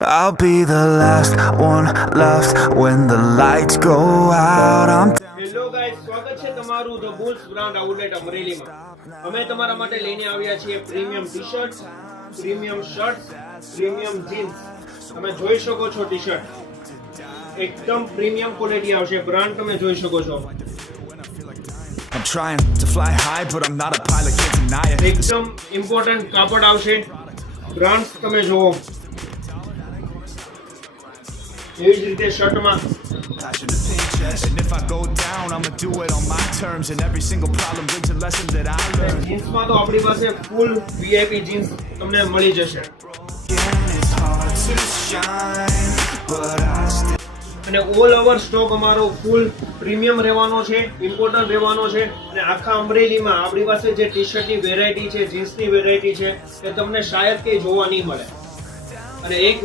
I'll be the last one left when the lights go out. Hello guys, સ્વાગત છે તમારું the bulls brand outlet અમરેલીમાં. અમે તમારા માટે લઈને આવ્યા છીએ premium T-shirts, premium shirts, premium jeans. તમે જોઈ શકો છો ટી-શર્ટ એકદમ પ્રીમિયમ ક્વોલિટી આવશે. બ્રાન્ડ તમે જોઈ શકો છો. I'm trying to fly high but I'm not a pilot, can't deny it. એકદમ ઇમ્પોર્ટન્ટ કાપડ આવશે. બ્રાન્ડ્સ તમે જોવો. એવી જ રીતે શર્ટમાં And if I go down, I'ma do it on my terms. And every single problem brings a lesson that I learned. જીન્સમાં તો આપણી પાસે ફૂલ વીઆઈપી જીન્સ તમને મળી જશે. It's hard to shine, but I still અને ઓલ ઓવર સ્ટોક અમારો ફૂલ premium રહેવાનો છે, ઇમ્પોર્ટન્ટ રહેવાનો છે. અને આખા અમરેલીમાં આપણી પાસે જે ટી શર્ટની વેરાયટી છે, જીન્સની વેરાયટી છે, એ તમને શાયદ કંઈ જોવા નહીં મળે. અને એક